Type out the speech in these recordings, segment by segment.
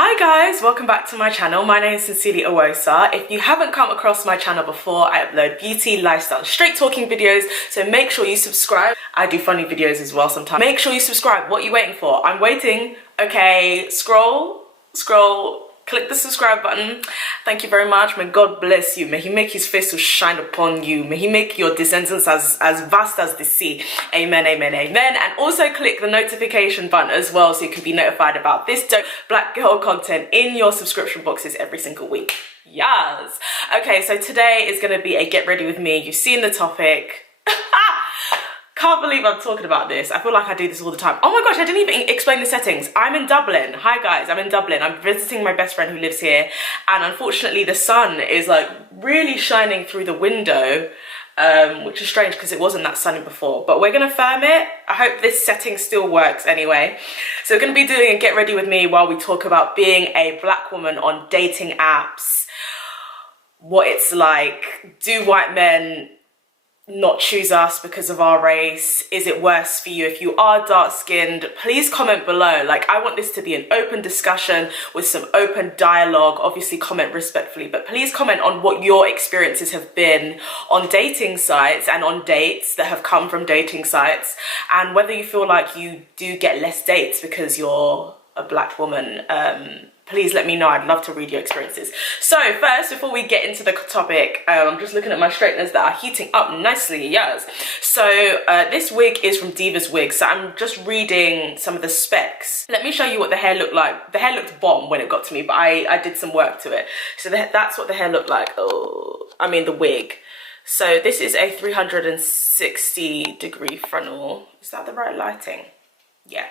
Hi guys, welcome back to my channel. My name is SincerelyOghosa. If you haven't come across my channel before, I upload beauty, lifestyle, straight talking videos, so make sure you subscribe. I do funny videos as well sometimes. Make sure you subscribe. What are you waiting for? I'm waiting. Okay, scroll, click the subscribe button. Thank you very much. May God bless you. May he make his face to shine upon you. May he make your descendants as vast as the sea. Amen, amen, amen. And also click the notification button as well so you can be notified about this dope black girl content in your subscription boxes every single week. Yes. Okay, so today is going to be a get ready with me. You've seen the topic. Can't believe I'm talking about this. I feel like I do this all the time. Oh my gosh, I didn't even explain the settings. I'm in Dublin. Hi guys, I'm in Dublin. I'm visiting my best friend who lives here. And unfortunately the sun is like really shining through the window, which is strange because it wasn't that sunny before. But we're gonna firm it. I hope this setting still works anyway. So we're gonna be doing a get ready with me while we talk about being a black woman on dating apps, what it's like. Do white men not choose us because of our race? Is it worse for you if you are dark skinned? Please comment below. Like, I want this to be an open discussion with some open dialogue. Obviously comment respectfully, but please comment on what your experiences have been on dating sites and on dates that have come from dating sites, and whether you feel like you do get less dates because you're a black woman. Please let me know. I'd love to read your experiences. So first, before we get into the topic, I'm just looking at my straighteners that are heating up nicely, yes. So this wig is from Divaswigs. So I'm just reading some of the specs. Let me show you what the hair looked like. The hair looked bomb when it got to me, but I did some work to it. So that's what the hair looked like. Oh, I mean the wig. So this is a 360-degree frontal. Is that the right lighting? Yeah.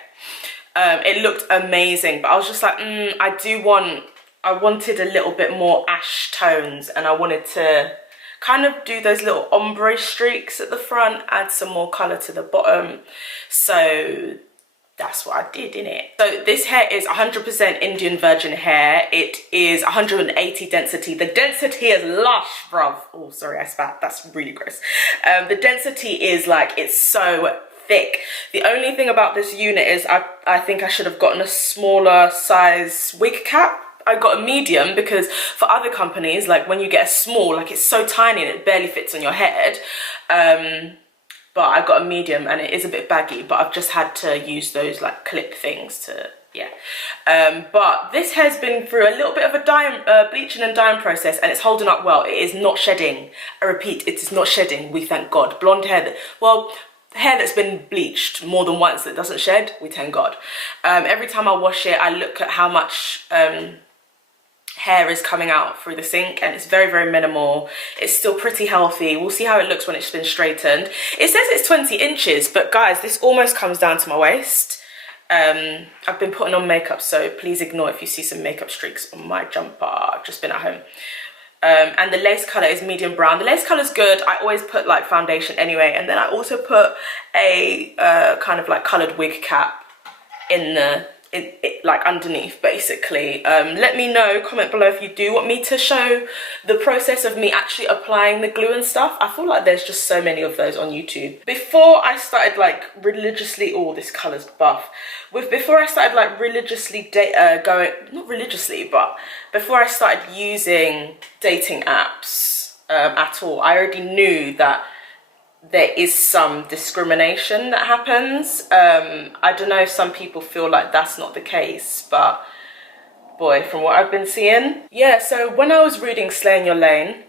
It looked amazing, but I was just like, I wanted a little bit more ash tones, and I wanted to kind of do those little ombre streaks at the front, add some more color to the bottom. So that's what I did, innit? So this hair is 100% Indian virgin hair. It is 180 density. The density is lush, bruv. Oh, sorry, I spat. That's really gross. The density is like, it's so thick. The only thing about this unit is I think I should have gotten a smaller size wig cap. I got a medium because for other companies, like when you get a small, like it's so tiny and it barely fits on your head. But I got a medium and it is a bit baggy, but I've just had to use those like clip things to, yeah. But this hair's been through a little bit of a bleaching and dyeing process, and it's holding up well. It is not shedding. I repeat, it is not shedding. We thank God. Blonde hair, hair that's been bleached more than once that doesn't shed, we thank God. Every time I wash it, I look at how much hair is coming out through the sink, and it's very, very minimal. It's still pretty healthy. We'll see how it looks when it's been straightened. It says it's 20 inches, but guys, this almost comes down to my waist. I've been putting on makeup, so please ignore if you see some makeup streaks on my jumper. I've just been at home. And the lace color is medium brown. The lace color is good. I always put like foundation anyway, and then I also put a kind of like colored wig cap in like underneath, basically. Let me know, comment below if you do want me to show the process of me actually applying the glue and stuff. I feel like there's just so many of those on YouTube. Before I started like religiously, oh, this color's buff. Before I started like religiously not religiously, but before I started using dating apps at all, I already knew that there is some discrimination that happens. I don't know if some people feel like that's not the case, but boy, from what I've been seeing. Yeah, so when I was reading Slay in Your Lane,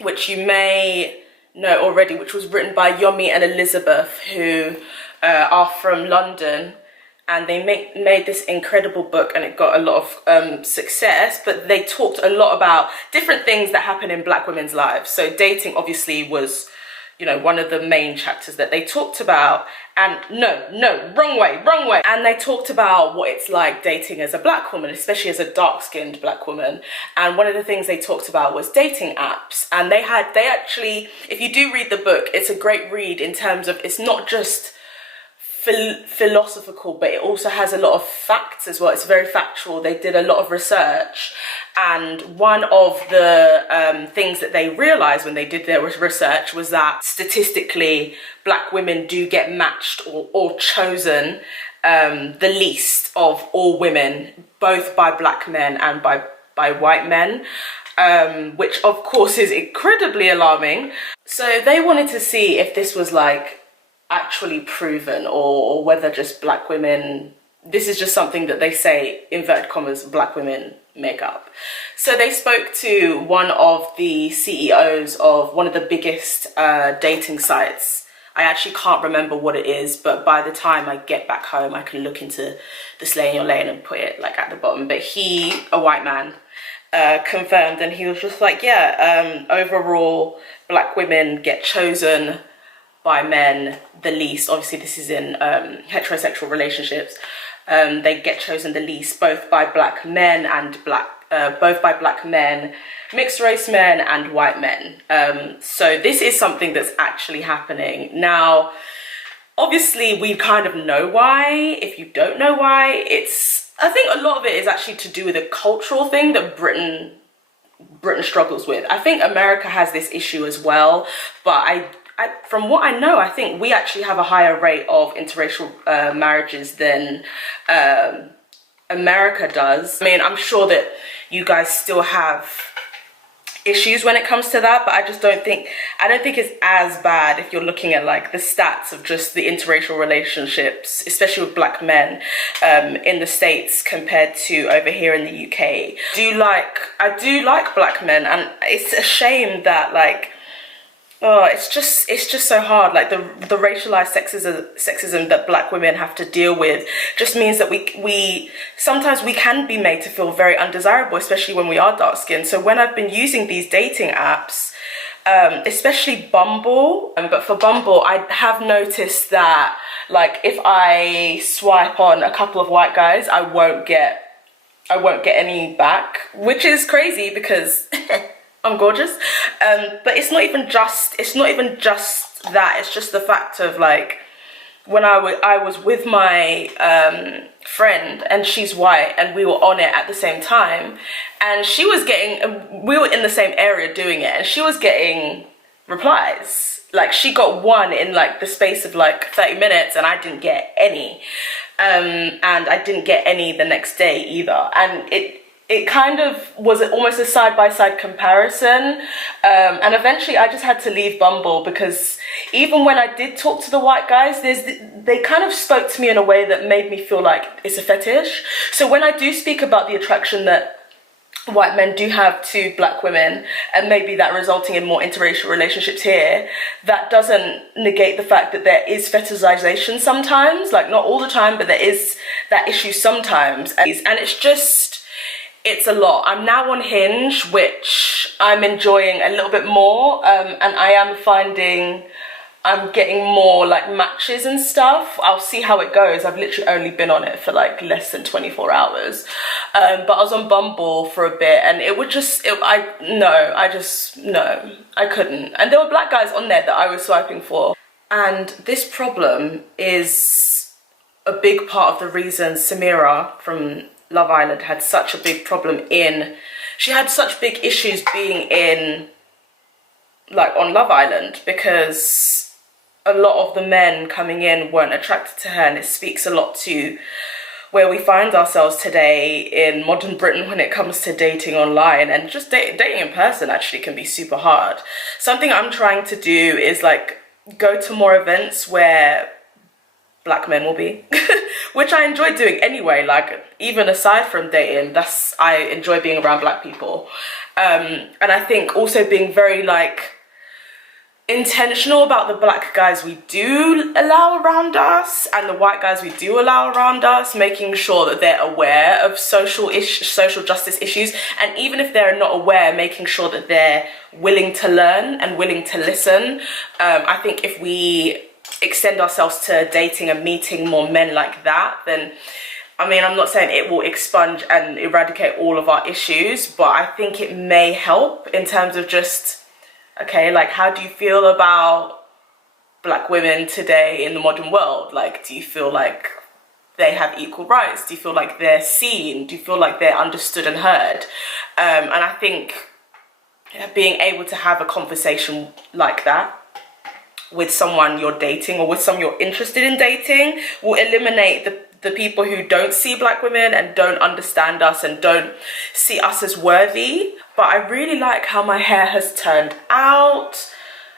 which you may know already, which was written by Yomi and Elizabeth, who are from London, and they made this incredible book, and it got a lot of success, but they talked a lot about different things that happen in black women's lives. So dating obviously was, you know, one of the main chapters that they talked about. And no, wrong way. And they talked about what it's like dating as a black woman, especially as a dark-skinned black woman. And one of the things they talked about was dating apps. And they actually, if you do read the book, it's a great read in terms of, it's not just philosophical, but it also has a lot of facts as well. It's very factual. They did a lot of research, and one of the things that they realized when they did their research was that statistically black women do get matched or chosen the least of all women, both by black men and by white men, which of course is incredibly alarming. So they wanted to see if this was like actually proven, or whether just black women, this is just something that they say, inverted commas, black women make up. So they spoke to one of the CEOs of one of the biggest dating sites. I actually can't remember what it is, but by the time I get back home, I can look into the slay in your lane and put it like at the bottom. But he, a white man, confirmed, and he was just like, yeah, overall, black women get chosen by men the least. Obviously, this is in heterosexual relationships. They get chosen the least, both by black men and both by black men, mixed race men and white men. So this is something that's actually happening. Now, obviously we kind of know why. If you don't know why, I think a lot of it is actually to do with a cultural thing that Britain struggles with. I think America has this issue as well, but from what I know, I think we actually have a higher rate of interracial marriages than America does. I mean, I'm sure that you guys still have issues when it comes to that, but I don't think it's as bad if you're looking at like the stats of just the interracial relationships, especially with black men in the States compared to over here in the UK. I do like black men, and it's a shame that like, oh, it's just so hard. Like the racialized sexism that black women have to deal with just means that we sometimes we can be made to feel very undesirable, especially when we are dark skinned. So when I've been using these dating apps, especially Bumble, but for Bumble, I have noticed that like if I swipe on a couple of white guys, I won't get any back, which is crazy because I'm gorgeous. But it's not even just that. It's just the fact of like, when I was with my friend, and she's white, and we were on it at the same time, and we were in the same area doing it, and she was getting replies. Like she got one in like the space of like 30 minutes, and I didn't get any. And I didn't get any the next day either. And it kind of was almost a side-by-side comparison, and eventually I just had to leave Bumble, because even when I did talk to the white guys, they kind of spoke to me in a way that made me feel like it's a fetish. So when I do speak about the attraction that white men do have to black women, and maybe that resulting in more interracial relationships here, that doesn't negate the fact that there is fetishization sometimes, like not all the time, but there is that issue sometimes, and it's a lot. I'm now on Hinge, which I'm enjoying a little bit more, and I am finding I'm getting more like matches and stuff. I'll see how it goes. I've literally only been on it for like less than 24 hours. But I was on Bumble for a bit, and it would I couldn't. And there were black guys on there that I was swiping for. And this problem is a big part of the reason Samira from Love Island had such a big problem she had such big issues being in, like, on Love Island, because a lot of the men coming in weren't attracted to her, and it speaks a lot to where we find ourselves today in modern Britain when it comes to dating online, and just dating in person actually can be super hard. Something I'm trying to do is like go to more events where black men will be, which I enjoy doing anyway. Like, even aside from dating, I enjoy being around black people. And I think also being very like intentional about the black guys we do allow around us and the white guys we do allow around us, making sure that they're aware of social justice issues, and even if they're not aware, making sure that they're willing to learn and willing to listen. I think if we extend ourselves to dating and meeting more men like that, then, I mean, I'm not saying it will expunge and eradicate all of our issues, but I think it may help in terms of just, okay, like, how do you feel about black women today in the modern world? Like, do you feel like they have equal rights? Do you feel like they're seen? Do you feel like they're understood and heard? And I think being able to have a conversation like that with someone you're dating or with someone you're interested in dating will eliminate the people who don't see black women and don't understand us and don't see us as worthy. But I really like how my hair has turned out.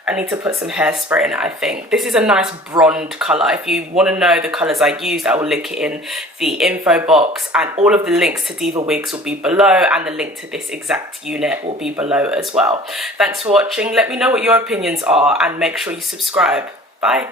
I need to put some hairspray in it, I think. This is a nice blonde colour. If you want to know the colours I used, I will link it in the info box, and all of the links to Divawigs will be below, and the link to this exact unit will be below as well. Thanks for watching. Let me know what your opinions are and make sure you subscribe. Bye.